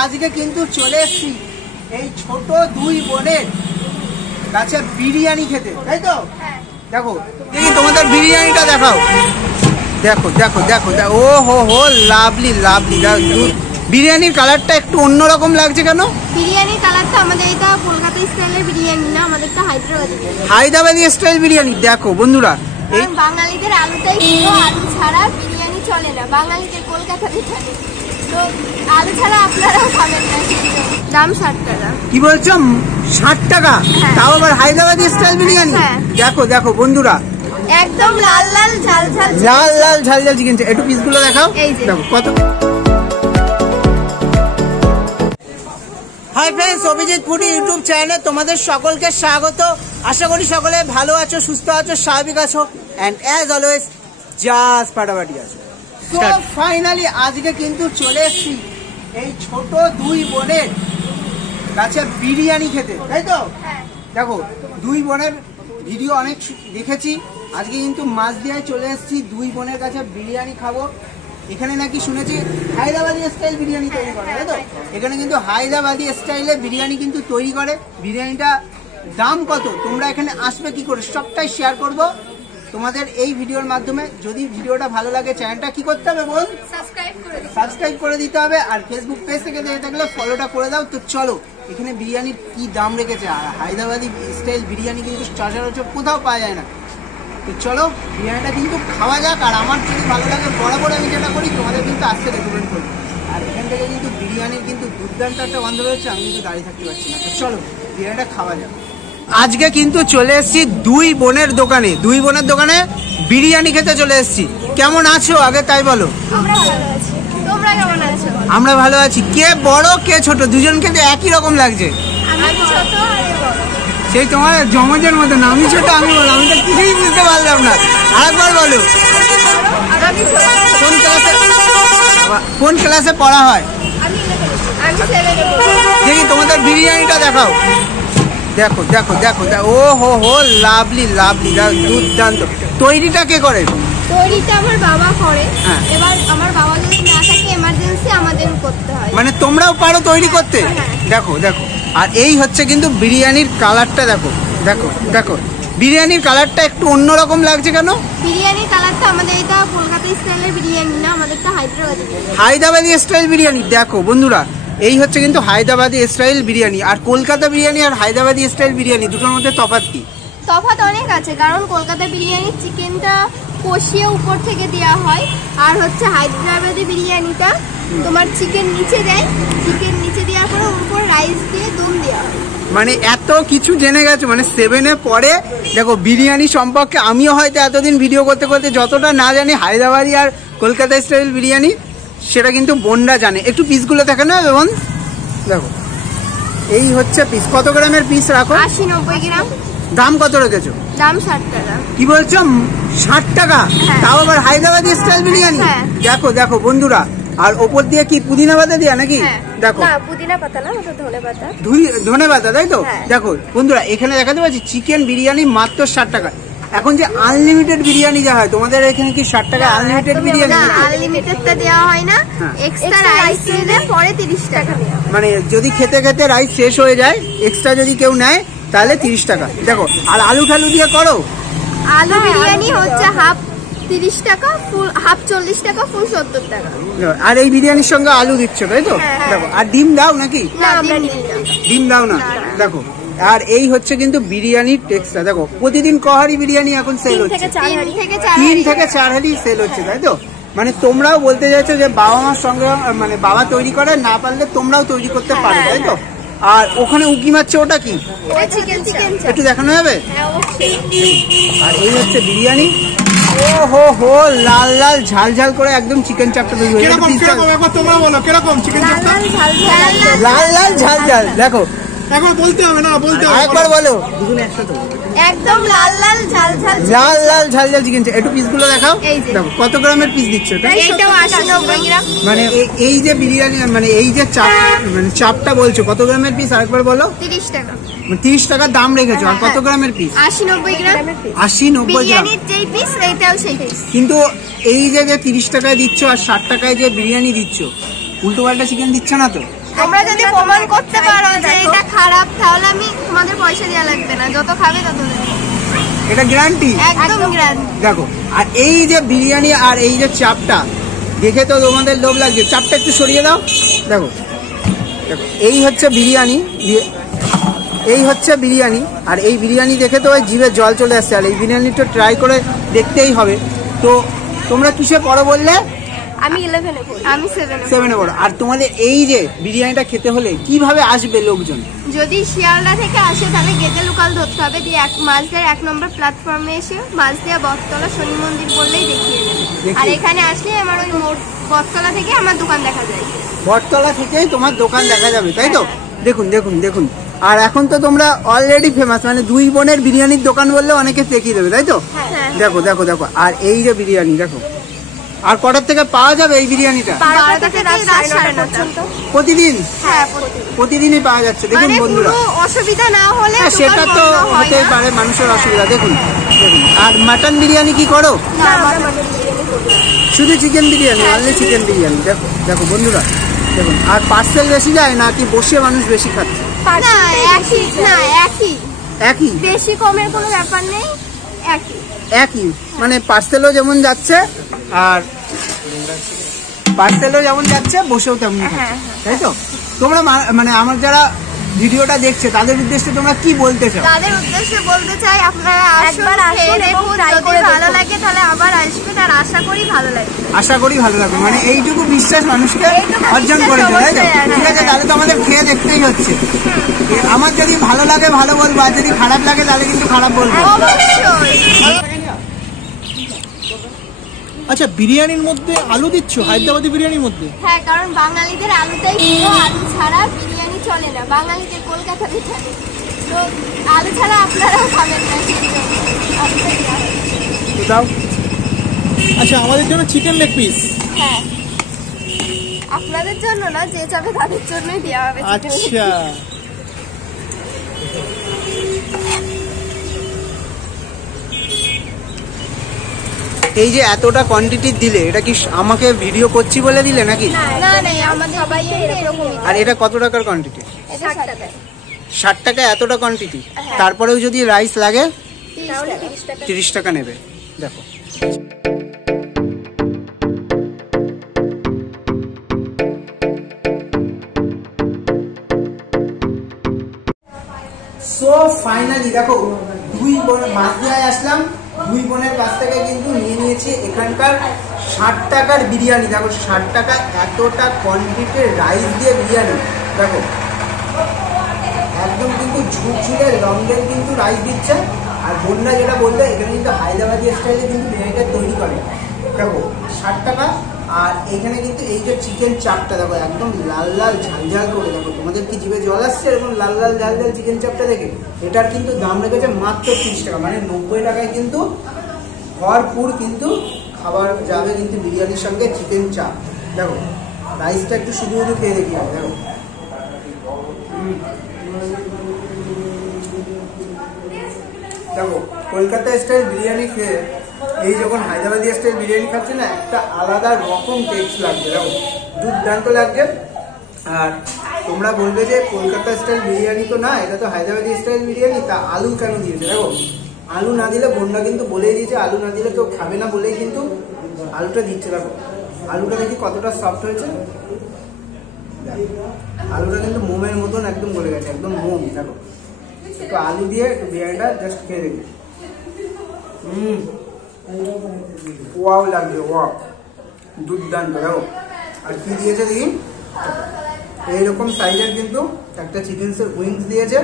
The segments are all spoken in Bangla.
আজকে কিন্তু চলে এসেছি এই ছোট দুই বোনের কাছে বিরিয়ানি খেতে, তাই তো? দেখো দেখি তোমাদের বিরিয়ানিটা দেখাও। দেখো দেখো দেখো ও হো হো লাভলি লাভলি। বিরিয়ানির কালারটা একটু অন্যরকম লাগছে কেন? বিরিয়ানির কালারটা আমাদের এটা কলকাতা স্টাইলের বিরিয়ানি না, আমাদেরটা হায়দ্রাবাদি স্টাইল বিরিয়ানি। দেখো বন্ধুরা, এই বাঙালিদের আলুটাই ছিল, আলু ছাড়া বিরিয়ানি চলে না, বাঙালিদের কলকাতাতে চলে, তো আলু ছাড়া আপনারাও খাবেন না। দাম 60 টাকা। কি বলছো? 60 টাকা? তাও আবার হায়দ্রাবাদি স্টাইল বিরিয়ানি। দেখো দেখো বন্ধুরা, একদম লাল লাল ঝাল ঝাল লাল লাল ঝাল ঝাল চিকেন। একটু পিসগুলো দেখাও। দেখো কত। Hi friends, Abhijit foodie YouTube চ্যানেলে তোমাদের সকলকে স্বাগত। আশা করি সকলে ভালো আছো, সুস্থ আছো, স্বাভাবিক আছো, এন্ড অ্যাজ অলওয়েজ জাস্ট ফাটাফাটি আছো। তো ফাইনালি আজকে কিন্তু চলে এসেছি এই ছোট দুই বোনের কাছে বিরিয়ানি খেতে, তাই তো? দেখো দুই বোনের ভিডিও অনেক দেখেছি, আজকে কিন্তু মাঝদিয়ায় চলে এসেছি দুই বোনের কাছে বিরিয়ানি খাবো। এখানে নাকি শুনেছি হায়দ্রাবাদি স্টাইল বিরিয়ানি তৈরি করে, তাই তো? এখানে কিন্তু হায়দ্রাবাদি স্টাইলে বিরিয়ানি কিন্তু তৈরি করে। বিরিয়ানিটা দাম কত, তোমরা এখানে আসবে কি করে, সবটাই শেয়ার করব তোমাদের এই ভিডিওর মাধ্যমে। যদি ভিডিওটা ভালো লাগে চ্যানেলটা কি করতে হবে বল? সাবস্ক্রাইব করে দিতে হবে। আর ফেসবুক পেজ থেকে দেখে থাকলে ফলোটা করে দাও। তো চলো, এখানে বিরিয়ানির কি দাম রেখেছে। আর হায়দ্রাবাদি স্টাইল বিরিয়ানি কিন্তু সচরাচর কোথাও পাওয়া যায় না। তো চলো বিরিয়ানিটা কিন্তু খাওয়া যাক। আর আমার যদি ভালো লাগে বরাবর আমি যেটা করি তোমাদের কিন্তু আসতে রেকমেন্ড করি। আর এখান থেকে কিন্তু বিরিয়ানির কিন্তু দুর্দান্ত একটা গন্ধ রয়েছে, আমি কিন্তু দাঁড়িয়ে থাকতে পারছি না। তো চলো বিরিয়ানিটা খাওয়া যাক। আজকে কিন্তু চলে এসেছি দুই বোনের দোকানে, দুই বোনের দোকানে বিরিয়ানি খেতে চলে এসেছি। কেমন আছো আগে তাই বলো? আমরা ভালো আছি। কে বড় কে ছোট? দুজনকে তো একই রকম লাগছে। সেই তোমার জমজের মতো না, আমি ছোট আমি বলো, আমি তো কিছুই বুঝতে পারলাম না। আরেকবার বলো। কোন ক্লাসে পড়া হয়? দেখি তোমাদের বিরিয়ানিটা দেখাও। দেখো দেখো দেখো ও হো হো লাভলি লাভলি, দুর্দান্ত। তৈরিটা কে করে? তৈরিটা আমার বাবা করে। এবার আমার বাবা যদি না থাকে এমার্জেন্সি আমাদের করতে হয়। মানে তোমরাও পারো তৈরি করতে? দেখো দেখো। আর এই হচ্ছে কিন্তু বিরিয়ানির কালারটা। দেখো দেখো দেখো, বিরিয়ানির কালারটা একটু অন্যরকম লাগছে কেন? বিরিয়ানির কালারটা আমাদের এটা কলকাতা স্টাইলের বিরিয়ানি না, আমাদেরটা হায়দ্রাবাদি স্টাইল বিরিয়ানি। দেখো বন্ধুরা, এই হচ্ছে কিন্তু হায়দ্রাবাদি স্টাইল বিরিয়ানি। আর কলকাতা বিরিয়ানি আর হায়দ্রাবাদি স্টাইল বিরিয়ানি দুটোর মধ্যে তফাৎ কি? তফাৎ অনেক আছে, কারণ কলকাতা বিরিয়ানির চিকেনটা কষিয়ে উপর থেকে দেওয়া হয়, আর হচ্ছে হায়দ্রাবাদি বিরিয়ানিটা তোমার চিকেন নিচে দেয়, চিকেন নিচে দেওয়ার পরে উপর রাইস দিয়ে দম দেওয়া হয়। মানে এত কিছু জেনে গেছো, মানে 7-এ পরে। দেখো বিরিয়ানি সম্পর্কে আমিও হয়তো এতদিন ভিডিও করতে করতে যতটা না জানি হায়দ্রাবাদি আর কলকাতা স্টাইল বিরিয়ানি, সেটা কিন্তু বোনরা জানে। একটু পিসগুলো দেখে না বোন। দেখো এই হচ্ছে পিস। কত গ্রামের পিস রাখো? 80-90 গ্রাম। দাম কত রেখেছো? দাম 60 টাকা। কি বলছো? 60 টাকা? তাও আবার হায়দ্রাবাদি স্টাইল বিরিয়ানি। দেখো দেখো বন্ধুরা, আর ওপর দিয়ে কি পুদিনা পাতা দিয়া নাকি? দেখো পুদিনা পাতা না, ওটা ধনে পাতা। ধনে পাতা, তাই তো? দেখো বন্ধুরা, এখানে দেখাতে পাচ্ছি চিকেন বিরিয়ানি মাত্র 60 টাকা। এখন যে আনলিমিটেড বিরিয়ানি যা হয়, তোমাদের এখানে কি 60 টাকা আনলিমিটেড বিরিয়ানি? আনলিমিটেডটা দেওয়া হয় না, এক্সট্রা রাইস দিলে পরে 30 টাকা। মানে যদি খেতে খেতে রাইস শেষ হয়ে যায়, এক্সট্রা যদি কেউ নেয় তাহলে 30 টাকা। দেখো, আর আলু ঠালু দিয়ে করো? আলু বিরিয়ানি হচ্ছে হাফ 30 টাকা, ফুল হাফ 40 টাকা, ফুল 70 টাকা। আর এই বিরিয়ানির সঙ্গে আলু দিচ্ছ, তাই তো? দেখো, আর ডিম দাও নাকি? ডিম দাও না। দেখো, আর এই হচ্ছে কিন্তু বিরিয়ানির টেক্সচার। দেখো প্রতিদিন কহারি বিরিয়ানি এখন সেল হচ্ছে, 3 থেকে 4 হাড়ি সেল হচ্ছে, তাই তো? মানে তোমরাও বলতে চাইছো যে বাবা মার সঙ্গে, মানে বাবা তৈরি করে, না পারলে তোমরাও তৈরি করতে পারো, তাই তো? আর ওখানে উকি মারছে, ওটা কি? একটু দেখানো যাবে? আর এই হচ্ছে বিরিয়ানি। ও হো হো লাল লাল ঝাল ঝাল করে একদম চিকেন চাপটা তৈরি হয়েছে। লাল লাল ঝাল ঝাল। দেখো একবার বলতে হবে না, বলতে হবে, একবার বলো। একদম লাল লাল ঝাল ঝাল, লাল লাল ঝাল ঝাল চিকেন। একটু পিসগুলো দেখাও। দেখো কত গ্রামের পিস দিচ্ছ? এইটাও 80-90 গ্রাম। মানে এই যে বিরিয়ানি, মানে এই যে চাপ, মানে চাপটা বলছো কত গ্রামের পিস আরেকবার বলো? 30 টাকা। 30 টাকা দাম রেখেছো। আর কত গ্রামের পিস? 80-90 গ্রাম। 80-90 গ্রাম বিরিয়ানির যেই পিস, এইটাও সেই পিস। কিন্তু এই যে 30 টাকায় দিচ্ছ আর 60 টাকায় যে বিরিয়ানি দিচ্ছ, উল্টো পাল্টা চিকেন দিচ্ছ না তো? তোমরা যদি প্রমাণ করতে পারো যে এটা খারাপ তাহলে আমি তোমাদের পয়সা দেওয়া লাগবে না, যত খাবে তত দেবো। এটা গ্যারান্টি, একদম গ্যারান্টি। দেখো আর এই যে বিরিয়ানি আর এই যে চাপটা দেখে তো তোমাদের লোভ লাগছে, চাপটা একটু সরিয়ে দাও। দেখো দেখো এই হচ্ছে বিরিয়ানি, এই হচ্ছে বিরিয়ানি, আর এই বিরিয়ানি দেখে তো ওই জিভে জল চলে আসছে। আর এই বিরিয়ানিটা ট্রাই করে দেখতেই হবে। তো তোমরা কিসে পড়ো বললে? আমি 11-এ পড়ি। আমি 7-এ পড়ো। আর তোমাদের এই যে বিরিয়ানিটা খেতে হলে কিভাবে আসবে লোকজন? যদি শিয়ালদা থেকে আসে তাহলে গেদে লোকাল ধরতে হবে, দিয়ে মাঝদের 1 নম্বর প্ল্যাটফর্মে এসে মাঝদিয়া বটতলা শনি মন্দির বললেই দেখিয়ে দেবে। আর এখানে আসলে আমার ওই বটতলা থেকে আমার দোকান দেখা যায়। বটতলা থেকেই তোমার দোকান দেখা যাবে, তাই তো? দেখুন দেখুন দেখুন। আর এখন তো তোমরা অলরেডি ফেমাস, মানে 2 বোনের বিরিয়ানির দোকান বললে অনেকে দেখিয়ে দেবে, তাই তো? দেখো দেখো দেখো। আর এই যে বিরিয়ানি দেখো, আর কটার থেকে পাওয়া যাবে এই বিরিয়ানিটা? 12টা থেকে রাত 9:30 পর্যন্ত প্রতিদিন? হ্যাঁ, প্রতিদিনই পাওয়া যাচ্ছে। দেখুন বন্ধুরা, অসুবিধা না হলে সেটা তো হতেই পারে, মানুষের অসুবিধা। দেখুন দেখুন। আর মাটন বিরিয়ানি কি করো? শুধু chicken biryani, only chicken biryani. দেখো দেখো বন্ধুরা দেখুন। আর পার্সেল বেশি যায় নাকি বসে মানুষ বেশি খাচ্ছে? একই, বেশি কমের কোনো ব্যাপার নেই, একই মানে পার্সেলও যেমন যাচ্ছে আর বসেও তেমন খাচ্ছে, তাই তো? তোমরা মানে আমার যারা ভিডিওটা দেখছে তাদের উদ্দেশ্যে তোমরা কি বলতে চাও? তাদের উদ্দেশ্যে বলতে চাই আপনারা একবার আসুন, দেখুন, যদি ভালো লাগে তাহলে আবার আসবেন, আর আশা করি ভালো লাগবে। আশা করি ভালো লাগবে, মানে এইটুকু বিশ্বাস মানুষকে অর্জন করেছে, তাই তো? ঠিক আছে, তাহলে তো আমাদের খেয়ে দেখতেই হচ্ছে। আমার যদি ভালো লাগে ভালো বলবো, আর যদি খারাপ লাগে তাহলে কিন্তু খারাপ বলবো। আচ্ছা, বিরিয়ানির মধ্যে আলু দিচ্ছ হায়দ্রাবাদি বিরিয়ানির মধ্যে? হ্যাঁ, কারণ বাঙালিদের আলুটাই প্রিয়, আলু ছাড়া বিরিয়ানি চলে না। বাঙালিদের কলকাতাতে চলে, তো আলু ছাড়া আপনারাও খাবেন না, তো দাও। আচ্ছা, আমাদের জন্য চিকেন লেগ পিস। হ্যাঁ, আপনাদের জন্য না, যে যাবে তাদের জন্যই দেওয়া হবে। আচ্ছা, এই যে এতটা কোয়ান্টিটি দিলে, এটা কি আমাকে ভিডিও করছি বলে দিলে নাকি? না না, আমাদের সবাই এরকমই। আর এটা কত টাকার কোয়ান্টিটি? 60 টাকা। 60 টাকা এতটা কোয়ান্টিটি? তারপরেও যদি রাইস লাগে 30 টাকা নেবে। দেখো সো ফাইনালি দেখো, 2 বোন মাঝদিয়ায় আসলাম, 2 বোনের কাছ থেকে কিন্তু নিয়ে নিয়েছি এখানকার 60 টাকার বিরিয়ানি। দেখো 60 টাকা এতটা কোয়ান্টিটির রাইস দিয়ে বিরিয়ানি। দেখো একদম কিন্তু ঝুরঝুরে লংয়ের কিন্তু রাইস দিচ্ছে। আর বোনরা যেটা বললে, এখানে কিন্তু হায়দ্রাবাদি স্টাইলে কিন্তু বিরিয়ানিটা তৈরি করে। দেখো 60 টাকা। আর এখানে কিন্তু এই যে চিকেন চাপটা দেখো, একদম লাল লাল ঝাল ঝাল করে। দেখো তোমাদের কি জিভে জল আসছে এরকম লাল লাল ঝাল ঝাল চিকেন চাপটা দেখে? এটার কিন্তু দাম রেখেছে মাত্র 30 টাকা, মানে 90 টাকায় কিন্তু ভরপুর কিন্তু খাবার যাবে কিন্তু বিরিয়ানির সঙ্গে চিকেন চাপ। দেখো রাইসটা একটু শুধু শুধু খেয়ে দেখি। দেখো দেখো কলকাতা স্টাইল বিরিয়ানি খেয়ে এই যখন হায়দ্রাবাদি স্টাইল বিরিয়ানি খাচ্ছে না, একটা আলাদা রকম টেস্ট লাগছে। দেখো দুর্দান্ত লাগছে। আর তোমরা বলবে যে কলকাতা স্টাইল বিরিয়ানি তো না, এটা তো হায়দ্রাবাদি স্টাইল বিরিয়ানি, তা আলু কেন দিয়েছে? দেখো আলু না দিলে, বোনরা কিন্তু বলেই দিয়েছে আলু না দিলে কেউ খাবে না বলেই কিন্তু আলুটা দিচ্ছে। দেখো আলুটা দেখি কতটা সফট হয়েছে। আলুটা কিন্তু মোমের মতন একদম গলে গেছে, একদম মোম। দেখো একটু আলু দিয়ে একটু বিরিয়ানিটা জাস্ট খেয়ে দেখি। ওয়াও লাগবে, ওয়াও দুর্দান্ত। দেখো আর কি দিয়েছে দেখি, এইরকম সাইজের কিন্তু একটা চিকেনসের উইংস দিয়েছে।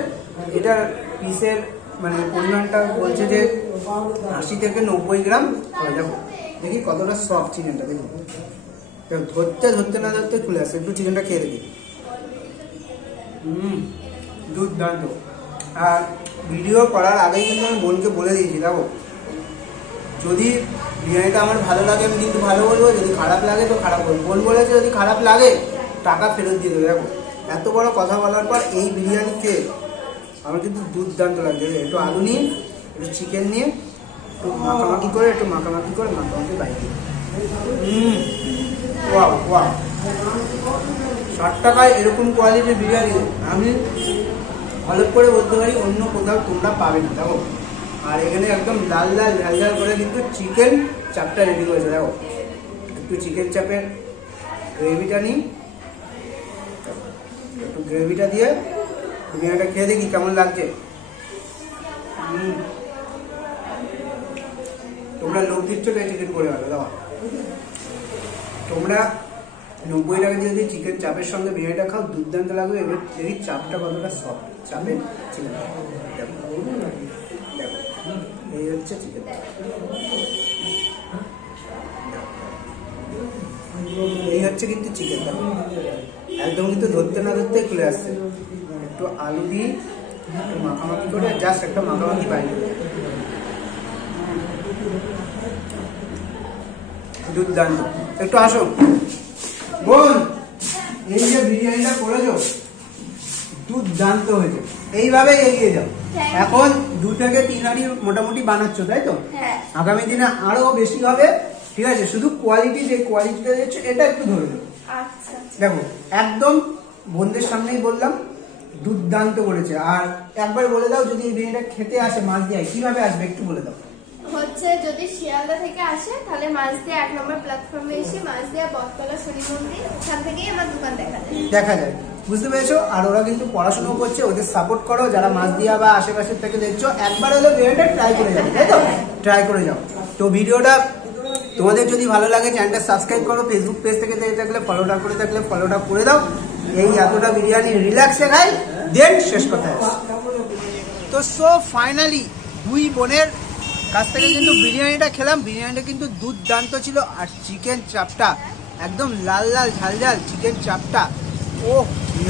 এটার পিসের মানে পরিমাণটা বলছে যে 80 থেকে 90 গ্রাম হয়। দেখো দেখি কতটা সফট চিকেনটা। দেখি ধরতে ধরতে না ধরতে খুলে আসছে। একটু চিকেনটা খেয়ে দেখি। দুর্দান্ত। আর ভিডিও করার আগেই কিন্তু আমি বোনকে বলে দিয়েছি, দেখো যদি বিরিয়ানিটা আমার ভালো লাগে আমি কিন্তু ভালো বলবো, যদি খারাপ লাগে তো খারাপ বলবো। বোন বলেছে যদি খারাপ লাগে টাকা ফেরত দিয়ে দেবে। দেখো এত বড় কথা বলার পর এই বিরিয়ানি খেয়ে আমার কিন্তু দুর্দান্ত লাগছে। একটু আলু নিয়ে, একটু চিকেন নিয়ে, একটু মাখামাখি করে মাখামাখি বাইরে। ওয়াও ওয়াও 60 টাকায় এরকম কোয়ালিটির বিরিয়ানি আমি ভালো করে বলতে পারি অন্য কোথাও তোমরা পাবে না। দেখো, আর এখানে একদম লাল লাল ঝাল ঝাল করে কিন্তু চিকেন চাপটা রেডি করেছে। দেখো, একটু চিকেন চাপের গ্রেভিটা নিই, একটু গ্রেভিটা দিয়ে বিরিয়ানিটা খেয়ে দেখি কেমন লাগছে। তোমরা লোক দিচ্ছ তাই চিকেন করে গেলো। দাও, তোমরা 90 টাকা দিয়ে যদি চিকেন চাপের সঙ্গে বিরিয়ানিটা খাও দুর্দান্ত লাগবে। এবার এই চাপটা কতটা সফট চাপের চিকেন। এই হচ্ছে চিকেন, এই হচ্ছে কিন্তু চিকেন। একদম কিন্তু ধরতে না ধরতে খুলে আসছে। একটু আলু দিয়ে একটু মাখামাখি করে জাস্ট একটা মাখামাখি বাইরে, দুর্দান্ত। একটু আসো বোন, এই যে বিরিয়ানিটা করেছো দুর্দান্ত হয়েছে। এইভাবে এগিয়ে যাও। এখন 2 থেকে 3 হাঁড়ি মোটামুটি বানাচ্ছো তাই তো? আগামী দিনে আরো বেশি হবে, ঠিক আছে? শুধু কোয়ালিটি, যে কোয়ালিটিটা দিচ্ছে এটা একটু ধরে নেবো। দেখো, একদম বন্ধুদের সামনেই বললাম দুর্দান্ত করেছে। আর একবার বলে দাও, যদি এই বিরিয়ানিটা খেতে আসে মাঝদিয়ায় কিভাবে আসবে একটু বলে দাও। হচ্ছে যদি শিয়ালদা থেকে আসে তাহলে মাঝদিয়া 1 নম্বর প্ল্যাটফর্মে এসে মাঝদিয়া বটতলা শনি মন্দির, ওখান থেকেই আমার দোকান দেখা যায়। বুঝতে পেরেছো? আর ওরা কিন্তু পড়াশোনা করছে, ওদের সাপোর্ট করো। যারা মাঝদিয়া বা আশেপাশের থেকে দেখছো একবার হলে বিরিয়ানিটা ট্রাই করে যাও, তাই তো? ট্রাই করে যাও। তো ভিডিওটা তোমাদের যদি ভালো লাগে চ্যানেলটা সাবস্ক্রাইব করো। ফেসবুক পেজ থেকে দেখে থাকলে ফলোটা করে থাকলে ফলোটা করে দাও। এই এতটা বিরিয়ানি রিল্যাক্সে খাই, দেন শেষ কথা। তো সো ফাইনালি 2 বোনের কাছ থেকে কিন্তু বিরিয়ানিটা খেলাম। বিরিয়ানিটা কিন্তু দুর্দান্ত ছিল। আর চিকেন চাপটা একদম লাল লাল ঝাল ঝাল চিকেন চাপটা, ও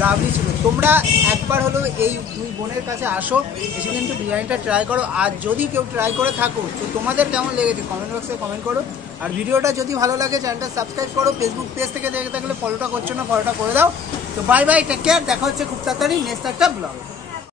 লাভলি ছিল। তোমরা একবার হলেও এই 2 বোনের কাছে আসো, এসে কিন্তু বিরিয়ানিটা ট্রাই করো। আর যদি কেউ ট্রাই করে থাকো তো তোমাদের কেমন লেগেছে কমেন্ট বক্সে কমেন্ট করো। আর ভিডিওটা যদি ভালো লাগে চ্যানেলটা সাবস্ক্রাইব করো। ফেসবুক পেজ থেকে দেখে থাকলে ফলোটা করছো না, ফলোটা করে দাও। তো বাই বাই, টেক কেয়ার। দেখা হচ্ছে খুব তাড়াতাড়ি নেক্সট একটা ব্লগ।